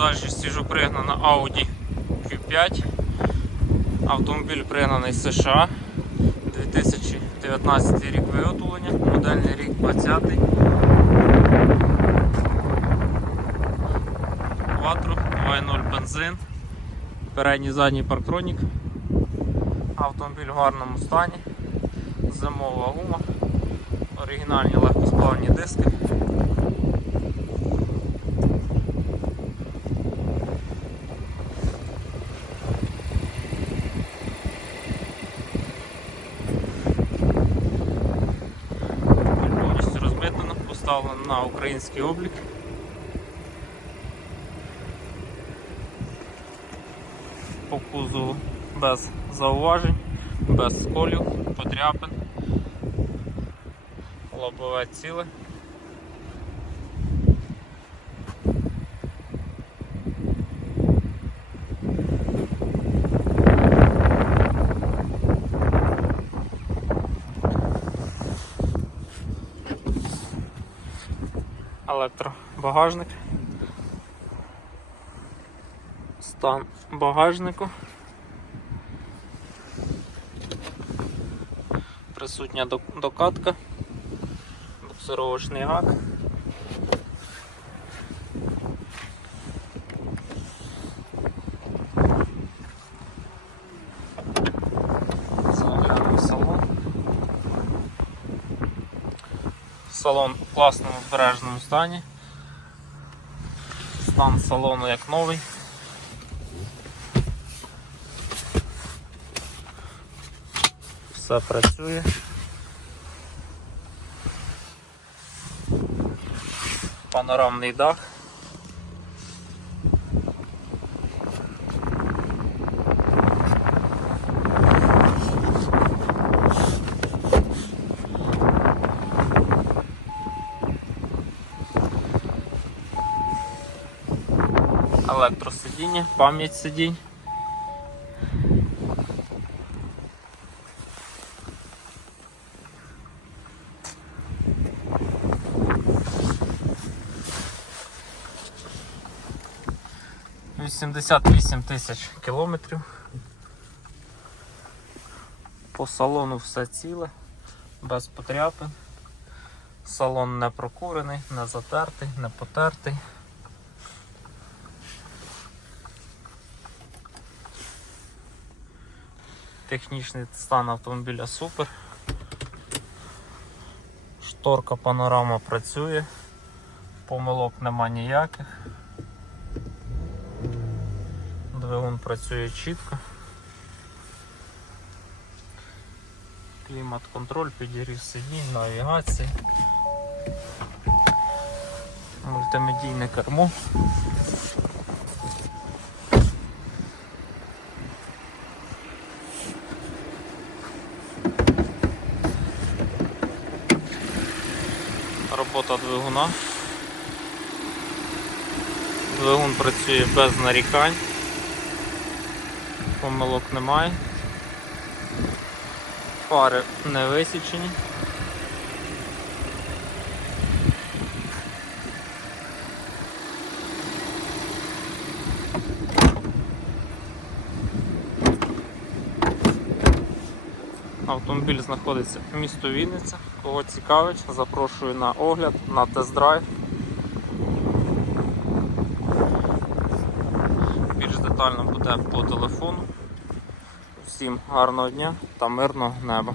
продажі свіжопригнана Audi Q5. Автомобіль пригнаний з США. 2019 рік виготовлення, модельний рік 20. Quattro, 2.0 бензин, передній задній парктронік. Автомобіль в гарному стані, зимова гума, оригінальні легкосплавні диски. Поставлено на український облік. По кузову без зауважень, без сколів, подряпин, лобове ціле. Електробагажник. Стан багажнику. Присутня докатка, буксировочний гак. Заглянемо в салон. Салон в класному збереженому стані. Стан салону як новий. Все працює. Панорамний дах. Електросидіння, пам'ять сидінь. Вісімдесят вісім тисяч кілометрів. По салону все ціле, без потряпин. Салон не прокурений, не затертий, не потертий. Технічний стан автомобіля супер. Шторка панорама працює, помилок нема ніяких. Двигун працює чітко. Клімат контроль, підігрів сидінь, навігація. Мультимедійне кермо. Робота двигуна. Двигун працює без нарікань. Помилок немає. Фари не висічені. Автомобіль знаходиться в місто Вінниця. Кого цікавить, запрошую на огляд, на тест-драйв. Більш детально буде по телефону. Всім гарного дня та мирного неба.